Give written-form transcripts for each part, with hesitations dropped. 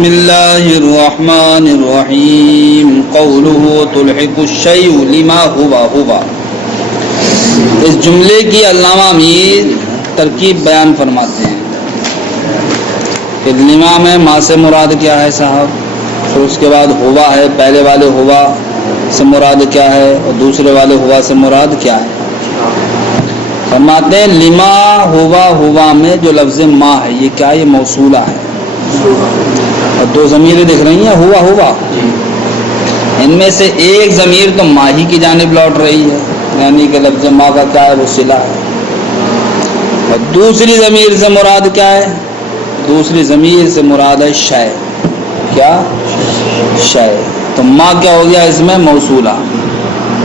بسم اللہ الرحمن الرحیم قوله تلحق الشیء لما ہوا ہوا. اس جملے کی علامہ امیر ترکیب بیان فرماتے ہیں کہ لما میں ما سے مراد کیا ہے صاحب، پھر اس کے بعد ہوا ہے، پہلے والے ہوا سے مراد کیا ہے اور دوسرے والے ہوا سے مراد کیا ہے. فرماتے ہیں لما ہوا ہوا میں جو لفظ ما ہے یہ کیا، یہ موصولہ ہے اور دو ضمیریں دکھ رہی ہیں ہوا ہوا، ان میں سے ایک ضمیر تو ما ہی کی جانب لوٹ رہی ہے، یعنی کہ لفظ ما کا کیا ہے وہ صلہ ہے، اور دوسری ضمیر سے مراد کیا ہے، دوسری ضمیر سے مراد ہے شے. کیا؟ شے. تو ما کیا ہو گیا اس میں موصولہ،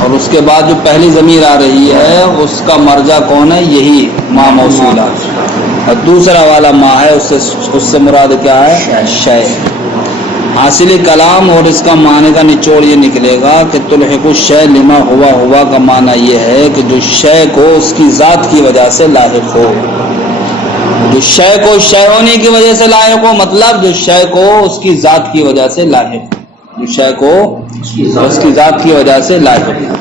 اور اس کے بعد جو پہلی ضمیر آ رہی ہے اس کا مرجع کون ہے، یہی ما موصولہ، اور دوسرا والا ما ہے اس سے مراد کیا ہے، شے. حاصل کلام اور اس کا معنی کا نچوڑ یہ نکلے گا کہ تلحق الشیء لما ہوا ہوا کا معنی یہ ہے کہ جو شے کو اس کی ذات کی وجہ سے لاحق ہو، جو شے کو شے ہونے کی وجہ سے لاحق ہو، مطلب جو شے کو اس کی ذات کی وجہ سے لاحق ہو، جو شے کو اس کی ذات کی وجہ سے لاحق ہو.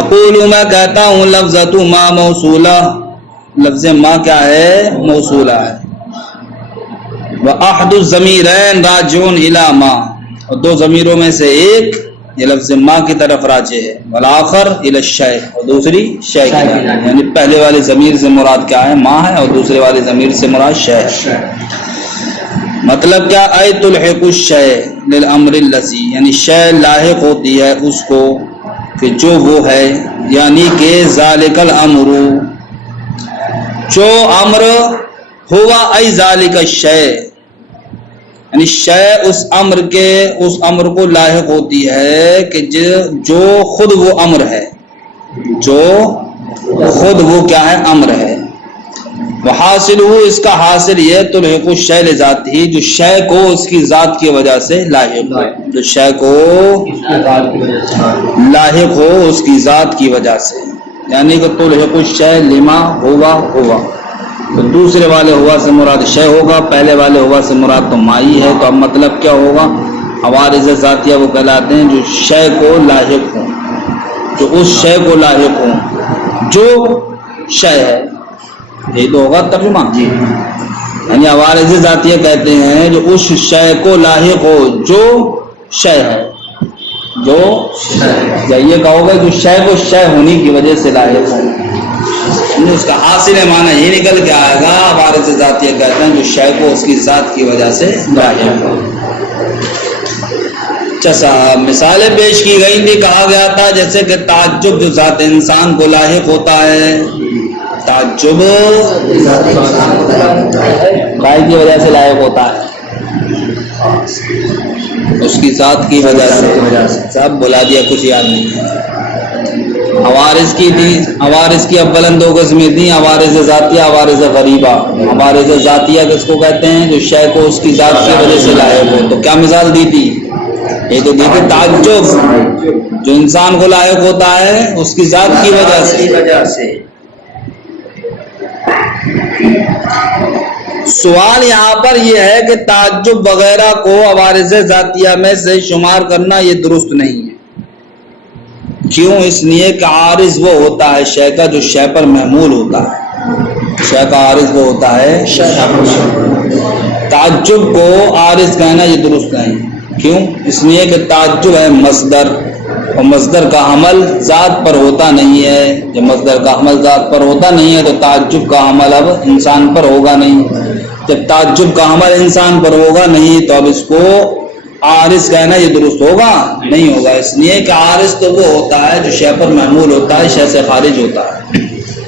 اقول میں کہتا ہوں لفظۃ ما موصولہ، لفظ ما کیا ہے، موصولہ ہے. وَأَحْدُ الضَّمِيرَيْنِ رَاجِعٌ إِلَى مَا، اور دو ضمیروں میں سے ایک یہ لفظ ما کی طرف راجع ہے، وَالْآخَرُ إِلَى الشَّيْءِ، اور دوسری شے کی طرف، یعنی پہلے والی ضمیر سے مراد کیا ہے، ما ہے، اور دوسرے والی ضمیر سے مراد شے ہے. مطلب کیا، اے تلحق الشیء للامر الذی، یعنی شے لاحق ہوتی ہے اس کو کہ جو وہ ہے، یعنی کہ ذالک الامر، جو امر ہوا ای ذالک الشیء، یعنی شے اس امر کو لاحق ہوتی ہے کہ جو خود وہ امر ہے، جو خود وہ کیا ہے، امر ہے. وحاصل ہو، اس کا حاصل یہ تلحق الشیء لذاتہ، جو شے کو اس کی ذات کی وجہ سے لاحق ہو، جو شے کو لاحق ہو اس کی ذات کی وجہ سے، یعنی کہ تلحق الشیء لما ہوا ہوا، تو دوسرے والے ہوا سے مراد شے ہوگا، پہلے والے ہوا سے مراد تو مائی ہے. تو اب مطلب کیا ہوگا، عوارض ذاتیہ وہ کہلاتے ہیں جو شے کو لاحق ہوں، جو اس شے کو لاحق ہوں جو شے ہے. یہی تو ہوگا ترجمہ جی، یعنی عوارض ذاتیہ کہتے ہیں جو اس شے کو لاحق ہو جو شے ہے، جو یا یہ کہو گے جو شے کو شے ہونے کی وجہ سے لاحق ہو، اس کا حاصل معنی یہ نکل کے آئے گا. عوارض ذاتیہ کہتے ہیں جو شے کو اس کی ذات کی وجہ سے لاحق ہو. اچھا صاحب، مثالیں پیش کی گئی تھی، کہا گیا تھا جیسے کہ تعجب جو ذات انسان کو لاحق ہوتا ہے، تعجب بھائی کی وجہ سے لاحق ہوتا ہے، اس کی ذات کی وجہ سے. سب بلا دیا، کچھ یاد نہیں ہے. عوارض کی تھی، عوارض کی اولن دو قسمیں تھیں، عوارض ذاتیہ، عوارض غریبہ. عوارض ذاتیہ کس کو کہتے ہیں، جو شے کو اس کی ذات کی وجہ سے لاحق ہو. تو کیا مثال دی تھی، یہ تو دی تھی تعجب جو انسان کو لاحق ہوتا ہے اس کی ذات کی وجہ سے. سوال یہاں پر یہ ہے کہ تعجب وغیرہ کو عوارض ذاتیہ میں سے شمار کرنا یہ درست نہیں ہے. کیوں؟ اس لیے کہ عارض وہ ہوتا ہے شے کا جو شے پر محمول ہوتا ہے، شے کا عارض وہ ہوتا ہے شے پر. تعجب کو عارض کہنا یہ درست نہیں. کیوں؟ اس لیے کہ تعجب ہے مصدر، اور مصدر کا حمل ذات پر ہوتا نہیں ہے. جب مصدر کا حمل ذات پر ہوتا نہیں ہے تو تعجب کا حمل اب انسان پر ہوگا نہیں. جب تعجب کا حمل انسان پر ہوگا نہیں تو اب اس کو عارض کہنا یہ درست ہوگا نہیں ہوگا. اس لیے کہ عارض تو وہ ہوتا ہے جو شے پر محمول ہوتا ہے، شے سے خارج ہوتا ہے.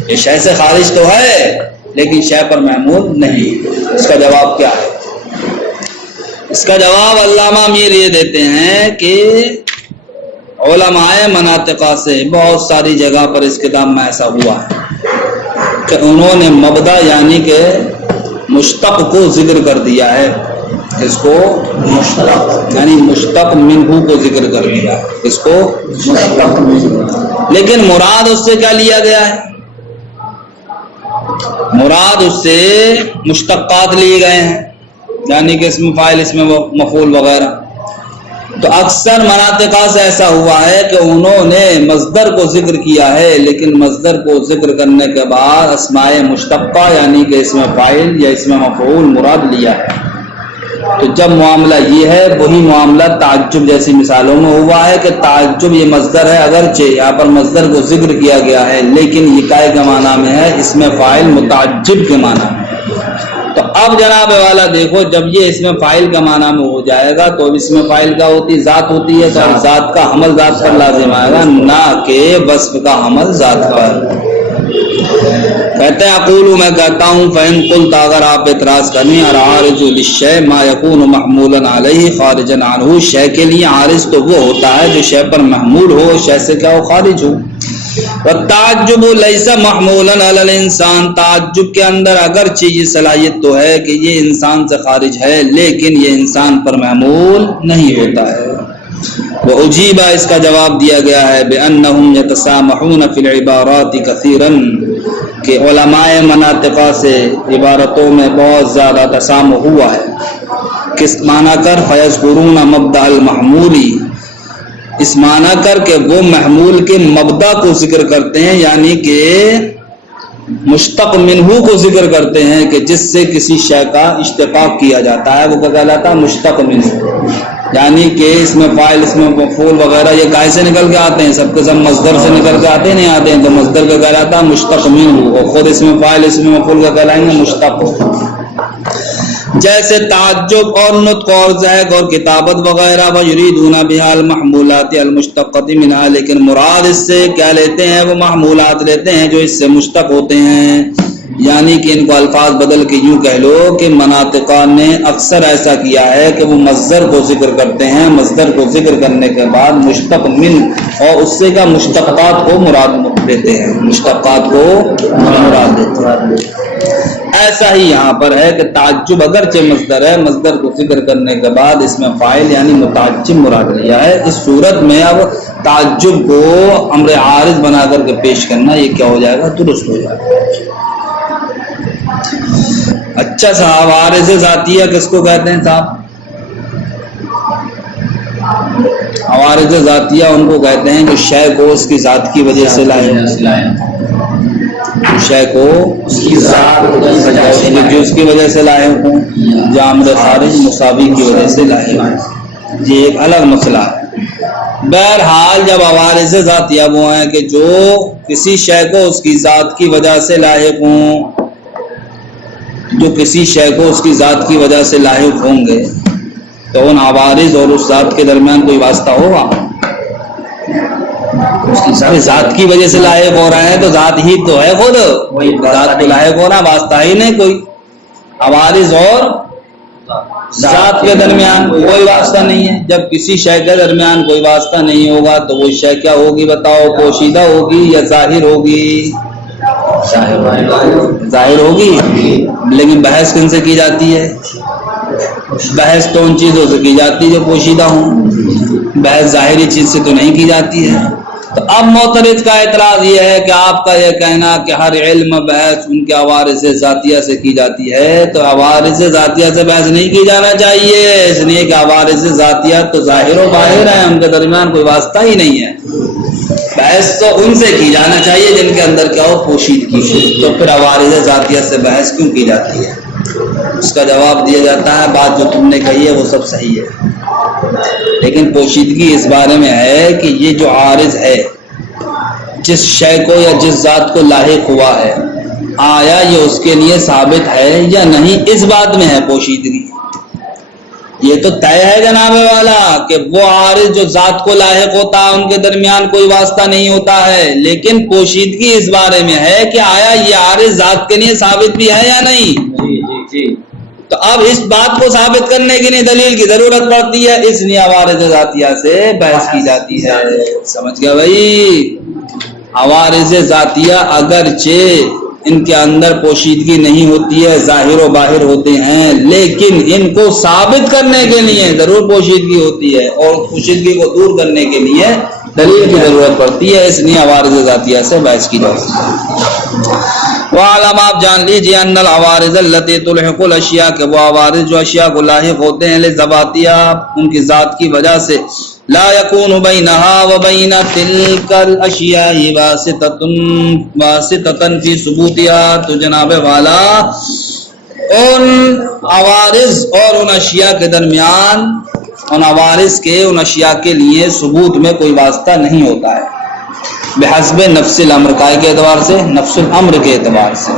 یہ شے سے خارج تو ہے لیکن شے پر محمول نہیں. اس کا جواب کیا ہے؟ اس کا جواب علامہ امیر یہ دیتے ہیں کہ علماء مناطقہ سے بہت ساری جگہ پر اس کتاب میں ایسا ہوا ہے کہ انہوں نے مبدا یعنی کہ مشتق کو ذکر کر دیا ہے. اس کو مشتق یعنی مشتق منہ کو ذکر کر دیا، اس کو مشتق منہ، لیکن مراد اس سے کیا لیا گیا ہے، مراد اس سے مشتقات لیے گئے ہیں. یعنی کہ اسم فاعل اسم مفعول وغیرہ. تو اکثر مناطقہ سے ایسا ہوا ہے کہ انہوں نے مصدر کو ذکر کیا ہے لیکن مصدر کو ذکر کرنے کے بعد اسماء مشتقہ یعنی کہ اسم فاعل یا اسم مفعول مراد لیا ہے. تو جب معاملہ یہ ہے وہی معاملہ تعجب جیسی مثالوں میں ہوا ہے کہ تعجب یہ مصدر ہے، اگرچہ یہاں پر مصدر کو ذکر کیا گیا ہے لیکن یہ کائے کے معنی میں ہے، اسم فاعل متعجب کے معنی میں. تو اب جناب والا دیکھو جب یہ اسم فاعل کا معنی میں ہو جائے گا تو اسم فاعل کا ہوتی ذات ہوتی ہے تو ذات کا حمل ذات پر لازم آئے گا نہ کہ وصف کا حمل ذات پر. کہتے ہیں اقول میں کہتا ہوں فإن قلت اگر آپ اعتراض کریں العارض للشيء ما يكون محمولا عليه خارجا عنه، شے کے لیے عارض تو وہ ہوتا ہے جو شے پر محمول ہو، شے سے کیا ہو خارج ہو. والتعجب ليس محمولا على الانسان، تعجب کے اندر اگرچہ یہ صلاحیت تو ہے کہ یہ انسان سے خارج ہے لیکن یہ انسان پر محمول نہیں ہوتا ہے. وہ عجیبہ اس کا جواب دیا گیا ہے بأنهم يتسامحون في العبارات كثيرا کہ علماء مناطقہ سے عبارتوں میں بہت زیادہ تسامح ہوا ہے. کس معنی کر فیذکرون مبدأ المحمولی، اس معنی کر کہ وہ محمول کے مبدا کو ذکر کرتے ہیں یعنی کہ مشتق منہ کو ذکر کرتے ہیں کہ جس سے کسی شے کا اشتقاق کیا جاتا ہے، وہ کیا کہلاتا ہے مشتق منہ. یعنی کہ اس میں فاعل اس میں مفعول وغیرہ یہ کائے سے نکل کے آتے ہیں، سب کے سب مصدر سے نکل کے آتے نہیں آتے ہیں، تو مصدر کا کہلاتا ہے مشتق منہ، اور خود اس میں فاعل اس میں مفعول کا کہلائیں گے مشتق. جیسے تعجب اور نطق اور ذہق اور کتابت وغیرہ ویریدون بها المحمولات المشتقۃ منها، لیکن مراد اس سے کیا لیتے ہیں؟ وہ محمولات لیتے ہیں جو اس سے مشتق ہوتے ہیں. یعنی کہ ان کو الفاظ بدل کے یوں کہہ لو کہ مناطقہ نے اکثر ایسا کیا ہے کہ وہ مصدر کو ذکر کرتے ہیں، مصدر کو ذکر کرنے کے بعد مشتق من اور اس سے کا مشتقات کو مراد دیتے ہیں، مشتقات کو مراد دیتے ہیں. ایسا ہی یہاں پر ہے کہ تعجب اگرچہ مصدر ہے، مصدر کو ذکر کرنے کے بعد اس میں فاعل یعنی متعجب مراد لیا ہے. اس صورت میں اب تعجب کو امر عارض بنا کر کے پیش کرنا یہ کیا ہو جائے گا؟ درست ہو جائے گا. اچھا صاحب عارض ذاتیہ کس کو کہتے ہیں صاحب؟ عوارض ذاتیہ ان کو کہتے ہیں کہ شے کو اس کی ذات کی وجہ سے لائے، شے کو اس کی ذات جو اس کی وجہ سے لائے ہوں یا امر خارج مساوی کی وجہ سے لائے ہوں، یہ ایک الگ مسئلہ ہے. بہرحال جب عوارض ذاتیہ وہ ہیں کہ جو کسی شے کو اس کی ذات کی وجہ سے لاحق ہوں، جو کسی شے کو اس کی ذات کی وجہ سے لاحق ہوں گے تو ان عوارض اور اس ذات کے درمیان کوئی واسطہ ہوگا؟ اس کی ذات کی وجہ سے لاحق ہو رہے ہیں تو ذات ہی تو ہے، خود ذات کو لاحق ہونا واسطہ ہی نہیں کوئی. عوارض اور ذات کے درمیان کوئی واسطہ نہیں ہے. جب کسی شے کے درمیان کوئی واسطہ نہیں ہوگا تو وہ شے کیا ہوگی بتاؤ؟ پوشیدہ ہوگی یا ظاہر ہوگی؟ ظاہر ہوگی. لیکن بحث کن سے کی جاتی ہے؟ بحث تو ان چیزوں سے کی جاتی ہے جو پوشیدہ ہوں، بحث ظاہری چیز سے تو نہیں کی جاتی ہے. تو اب معترض کا اعتراض یہ ہے کہ آپ کا یہ کہنا کہ ہر علم بحث ان کے عوارض ذاتیہ سے کی جاتی ہے، تو عوارض ذاتیہ سے بحث نہیں کی جانا چاہیے، اس لیے کہ عوارض ذاتیہ تو ظاہر و باہر ہیں، ان کے درمیان کوئی واسطہ ہی نہیں ہے. بحث تو ان سے کی جانا چاہیے جن کے اندر کیا ہو؟ پوشیدگی ہو. تو پھر عوارض ذاتیہ سے بحث کیوں کی جاتی ہے؟ اس کا جواب دیا جاتا ہے بات جو تم نے کہی ہے وہ سب صحیح ہے، لیکن پوشیدگی اس بارے میں ہے کہ یہ جو عارض ہے جس شے کو یا جس ذات کو لاحق ہوا ہے آیا یہ اس کے لیے ثابت ہے یا نہیں، اس بات میں ہے پوشیدگی. یہ تو طے ہے جناب والا کہ وہ عارض جو ذات کو لاحق ہوتا ہے ان کے درمیان کوئی واسطہ نہیں ہوتا ہے، لیکن پوشیدگی اس بارے میں ہے کہ آیا یہ عارض ذات کے لیے ثابت بھی ہے یا نہیں. تو اب اس بات کو ثابت کرنے کے لیے دلیل کی ضرورت پڑتی ہے، اس لیے عوارض ذاتیہ سے بحث کی جاتی ہے. سمجھ گیا بھائی؟ عوارض ذاتیہ اگرچہ ان کے اندر پوشیدگی نہیں ہوتی ہے، ظاہر و باہر ہوتے ہیں، لیکن ان کو ثابت کرنے کے لیے ضرور پوشیدگی ہوتی ہے اور پوشیدگی کو دور کرنے کے لیے دلیل کی ضرورت پڑتی ہے، اس لیے عوارض ذاتیہ سے بحث کی جاتی ہے. وعلم آپ جان لیجیے ان العوارض التي تلحق الاشیاء کہ وہ عوارض جو اشیاء کو لاحق ہوتے ہیں لذواتیہ ان کی ذات کی وجہ سے لا يكون بينها وبين تلك الاشیاء واسطة في ثبوتها تو جناب والا ان عوارض اور ان اشیاء کے درمیان ان عوارض کے ان اشیاء کے لیے ثبوت میں کوئی واسطہ نہیں ہوتا ہے بحسب نفس الامر کا کے اعتبار سے نفس الامر کے اعتبار سے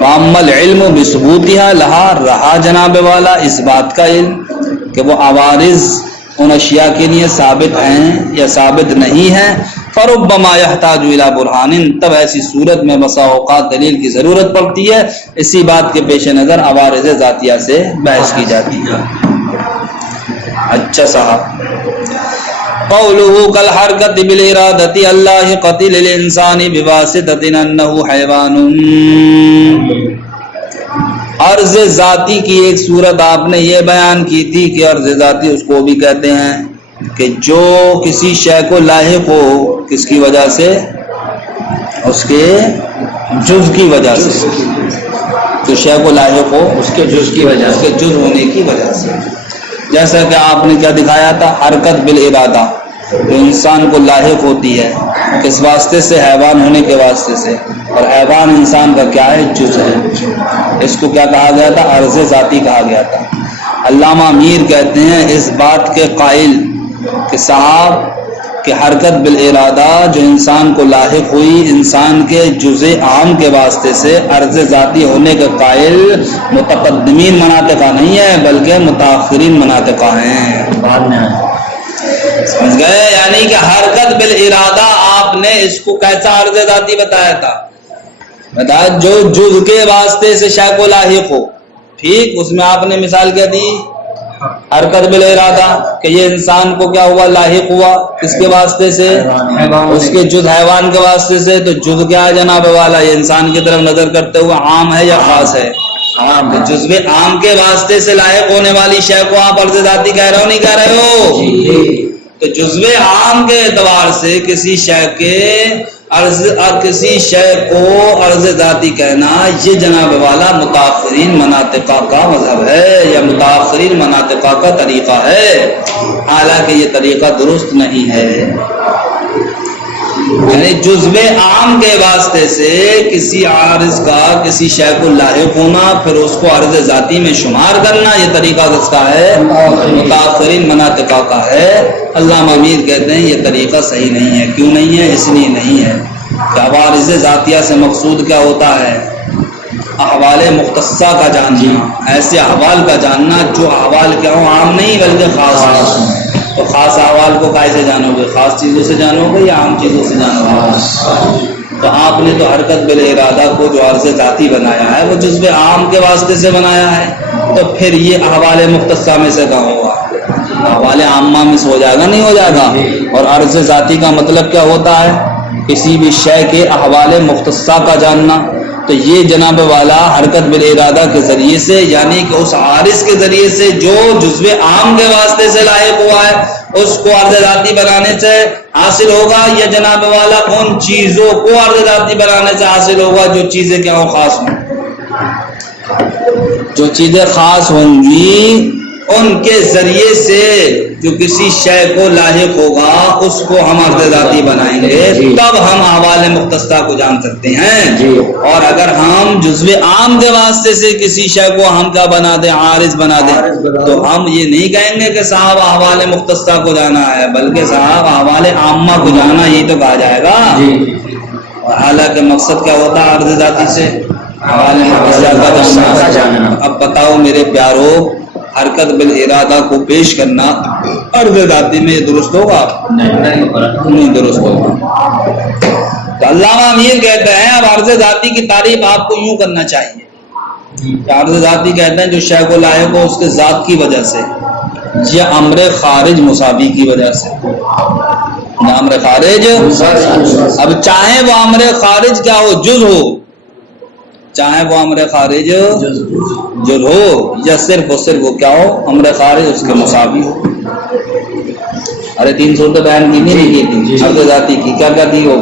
واما العلم بثبوتها لها رہا جناب والا اس بات کا علم کہ وہ عوارض ان اشیاء کے لیے ثابت ہیں یا ثابت نہیں ہیں فربما يحتاج الى برهان تب ایسی صورت میں بسا اوقات دلیل کی ضرورت پڑتی ہے اسی بات کے پیش نظر عوارض ذاتیہ سے بحث کی جاتی ہے اچھا صاحب قوله كالحركة بالإرادة اللہ قتل الانسان بواسطة انه حیوان عرض ذاتی کی ایک صورت آپ نے یہ بیان کی تھی کہ عرض ذاتی اس کو بھی کہتے ہیں کہ جو کسی شے کو لاحق ہو کس کی وجہ سے اس کے جز کی وجہ سے جو شے کو لاحق ہو اس کے جز کی وجہ سے اس کے جز ہونے کی وجہ سے جیسا کہ آپ نے کیا دکھایا تھا حرکت بالارادہ جو انسان کو لاحق ہوتی ہے کس واسطے سے حیوان ہونے کے واسطے سے اور حیوان انسان کا کیا ہے جز ہے اس کو کیا کہا گیا تھا عرض ذاتی کہا گیا تھا علامہ میر کہتے ہیں اس بات کے قائل کہ صاحب کہ حرکت بالارادہ جو انسان کو لاحق ہوئی انسان کے جزء عام کے واسطے سے عرض ذاتی ہونے کے قائل متقدمین مناطقہ نہیں ہے بلکہ متاخرین مناطقہ ہیں بعد میں سمجھ گئے یعنی کہ حرکت بالارادہ آپ نے اس کو کیسا عرض ذاتی بتایا تھا بتایا جو جز کے واسطے سے شے کو لاحق ہو ٹھیک اس میں آپ نے مثال کیا دی حرکت بالارادہ کہ یہ انسان کو کیا ہوا لاحق ہوا کس کے واسطے سے اس کے جز حیوان کے واسطے سے تو جز کیا ہے جناب والا یہ انسان کی طرف نظر کرتے ہوئے عام ہے یا خاص ہے عام ہے جزو عام کے واسطے سے لاحق ہونے والی شے کو آپ عرض ذاتی کہہ رہے ہو نہیں کہہ رہے ہو تو جزو عام کے اعتبار سے کسی شے کے کسی شے کو عرض ذاتی کہنا یہ جناب والا متاخرین مناطقہ کا مذہب ہے یا متاخرین مناطقہ کا طریقہ ہے حالانکہ یہ طریقہ درست نہیں ہے یعنی جزو عام کے واسطے سے کسی عارض کا کسی شے کو لاحق ہونا پھر اس کو عرض ذاتی میں شمار کرنا یہ طریقہ کس کا ہے متاخرین مناطقہ کا ہے علامہ میر کہتے ہیں یہ طریقہ صحیح نہیں ہے کیوں نہیں ہے اس لیے نہیں ہے کہ عوارض ذاتیہ سے مقصود کیا ہوتا ہے احوال مختصہ کا جاننا ایسے احوال کا جاننا جو احوال کیا ہوں عام نہیں بلکہ خاص تو خاص احوال کو کیسے جانو گے خاص چیزوں سے جانو گے یا عام چیزوں سے جانو گے تو آپ نے تو حرکت بالارادہ کو جو عرض ذاتی بنایا ہے وہ جزو عام کے واسطے سے بنایا ہے تو پھر یہ احوال مختصہ میں سے کہاں ہوگا احوال عامہ میں سے ہو جائے گا نہیں ہو جائے گا اور عرض ذاتی کا مطلب کیا ہوتا ہے کسی بھی شے کے احوال مختصہ کا جاننا تو یہ جناب والا حرکت بالارادہ کے ذریعے سے یعنی کہ اس عارض کے ذریعے سے جو جزو عام کے واسطے سے لاحق ہوا ہے اس کو عرض ذاتی بنانے سے حاصل ہوگا یا جناب والا ان چیزوں کو عرض ذاتی بنانے سے حاصل ہوگا جو چیزیں کیا ہوں خاص ہوں جو چیزیں خاص ہوں گی ان کے ذریعے سے جو کسی شے کو لاحق ہوگا اس کو ہم عرض ذاتی بنائیں گے تب ہم احوال مختصہ کو جان سکتے ہیں اور اگر ہم جزو عام کے واسطے سے کسی شے کو ہم کیا بنا دیں عارض بنا دیں تو ہم یہ نہیں کہیں گے کہ صاحب احوال مختصہ کو جانا ہے بلکہ صاحب احوال عامہ کو جانا یہی تو کہا جائے گا اور حالانکہ مقصد کیا ہوتا ہے عرض ذاتی سے احوال مختصہ کا جاننا اب بتاؤ میرے پیارو حرکت بالارادہ کو پیش کرنا عرض ذاتی میں درست ہوگا نہیں درست ہوگا تو علامہ امیر کہتے ہیں اب عرض ذاتی کی تعریف آپ کو یوں کرنا چاہیے کہ عرض ذاتی کہتے ہیں جو شے کو لاحق ہو اس کے ذات کی وجہ سے یا امر خارج مساوی کی وجہ سے امر خارج اب چاہے وہ امر خارج کیا ہو جز ہو چاہے وہ امر خارج جز ہو یا صرف اور صرف وہ کیا ہو امر خارج اس کے مساوی ہو ارے 3 صورتیں بیان کی نہیں کی تھی عرض ذاتی کی کیا دی ہو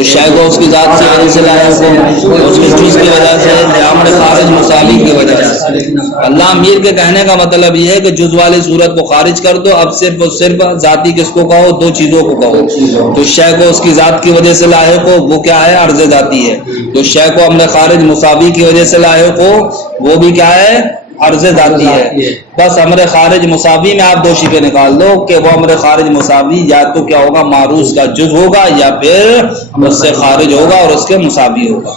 تو شے کو اس کی ذات کی وجہ سے لاحق ہو، اس کے جز کی وجہ سے، امر خارج مساوی کی وجہ سے۔ اللہ امیر کے کہنے کا مطلب یہ ہے کہ جز والی صورت کو خارج کر دو، اب صرف اور صرف ذاتی کس کو کہو؟ دو چیزوں کو کہو۔ تو شے کو اس کی ذات کی وجہ سے لاحق ہو، وہ کیا ہے؟ عرض ذاتی ہے۔ تو شے کو امر خارج مساوی کی وجہ سے لاحق ہو، وہ بھی کیا ہے؟ عرض ذاتی ہے۔ بس امر خارج مساوی میں آپ دو شیفیں نکال دو کہ وہ امر خارج مساوی یا تو کیا ہوگا؟ معروض کا جز ہوگا، یا پھر اس سے خارج ہوگا اور اس کے مساوی ہوگا۔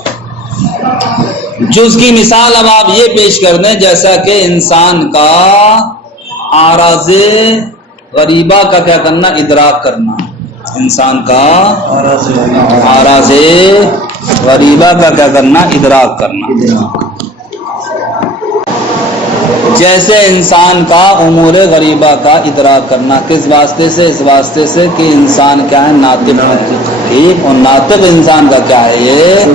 جز کی مثال اب آپ یہ پیش کر دیں جیسا کہ انسان کا اعراض غریبہ کا کیا کرنا؟ ادراک کرنا۔ انسان کا اعراض غریبہ کا کیا کرنا؟ ادراک کرنا۔ جیسے انسان کا امور غریبہ کا ادراک کرنا، کس واسطے سے؟ اس واسطے سے کہ انسان کیا ہے؟ ناطق ہے، ٹھیک؟ اور ناطق انسان کا کیا ہے؟ یہ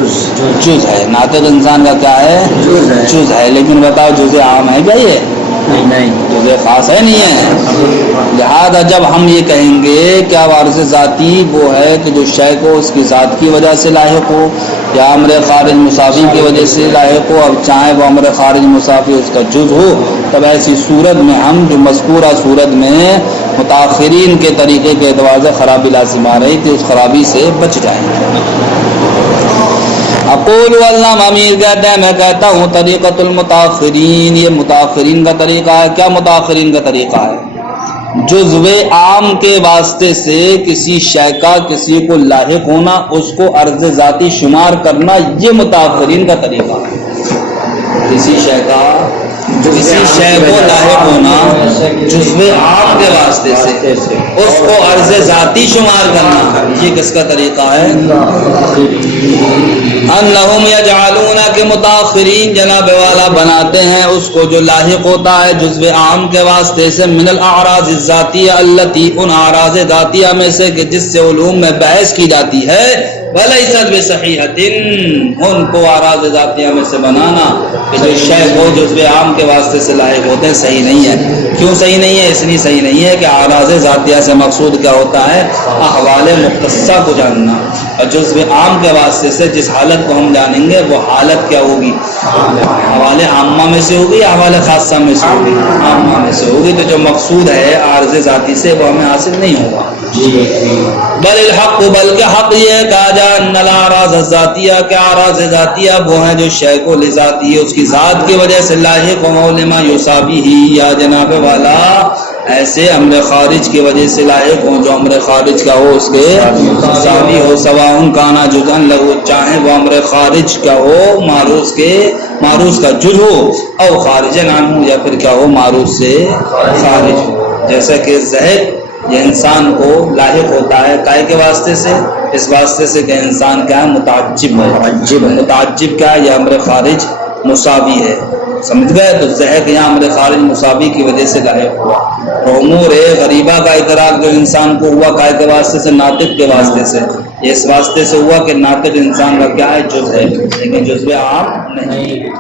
جز ہے۔ ناطق انسان کا کیا ہے؟ جز ہے۔ لیکن بتاؤ جز عام ہے کیا؟ یہ نہیں، جز خاص ہے، نہیں ہے۔ لہذا جب ہم یہ کہیں گے کہ عارض ذاتی وہ ہے کہ جو شے کو اس کی ذات کی وجہ سے لاحق ہو، یا امر خارج مساوی کی وجہ سے لاحق ہو، اب چاہے وہ امر خارج مساوی اس کا جز ہو، تب ایسی صورت میں ہم جو مذکورہ صورت میں متاخرین کے طریقے کے اعتبار سے خرابی لازم آ رہی تھی، اس خرابی سے بچ جائیں گے۔ اقول علامہ امیر کہتے ہیں، میں کہتا ہوں طریقۃ المتاخرین، یہ متاخرین کا طریقہ ہے۔ کیا متاخرین کا طریقہ ہے؟ جزو عام کے واسطے سے کسی شے کا کسی کو لاحق ہونا، اس کو عرض ذاتی شمار کرنا، یہ متاخرین کا طریقہ ہے۔ کسی شے کا کسی شے کو لاحق ہونا جزو عام کے واسطے سے، اس کو عرض ذاتی شمار کرنا، یہ کس کا طریقہ ہے؟ انہم یجعلون کے متاخرین جناب والا بناتے ہیں اس کو جو لاحق ہوتا ہے جزو عام کے واسطے سے، من الاعراض الذاتیہ التی، ان اعراض ذاتیہ میں سے کہ جس سے علوم میں بحث کی جاتی ہے، ولیست بصحیحۃ، ان کو اعراض ذاتیہ میں سے بنانا کہ جو شے کو جزو عام کے واسطے سے لاحق ہوتے ہیں، صحیح نہیں ہے۔ کیوں صحیح نہیں ہے؟ اس لیے صحیح نہیں ہے کہ اعراض ذاتیہ سے مقصود کیا ہوتا ہے؟ احوال مختصہ کو جاننا، اور جزو عام کے واسطے سے جس حالت کو ہم جانیں گے وہ حالت کیا ہوگی؟ حوالے عامہ میں سے ہوگی یا حوالے خاصہ میں سے ہوگی؟ عامہ میں سے ہوگی۔ تو جو مقصود ہے عارض ذاتی سے وہ ہمیں حاصل نہیں ہوگا۔ بل الحق، بلکہ حق یہ ہے کہا جائے ان الاعراض الذاتیہ، کہ اعراض ذاتیہ وہ ہیں جو شے کو لذاتی ہے اس کی ذات کی وجہ سے لاحق ہو، لما یصابی ہی، یا جناب والا ایسے امر خارج کی وجہ سے لاحق ہوں جو امر خارج کا ہو اس کے مساوی ہو، سواء کانا جزءا لہو، چاہے وہ امر خارج کا ہو معروض کا جز ہو، او خارج عنہ، یا پھر کیا ہو معروض سے خارج ہو۔ جیسا کہ زہد یہ انسان کو لاحق ہوتا ہے کائے کے واسطے سے؟ اس واسطے سے کہ انسان کیا ہے؟ متعجب ہے۔ متعجب کیا ہے؟ یہ امر خارج مساوی ہے، سمجھ گئے؟ تو زہد یہاں امر خارج مساوی کی وجہ سے لاحق ہوا۔ امور غریبہ کا ادراک جو انسان کو ہوا کائے کے واسطے سے؟ ناطق کے واسطے سے۔ یہ اس واسطے سے ہوا کہ ناطق انسان کا کیا ہے؟ جز ہے، لیکن جزو عام نہیں۔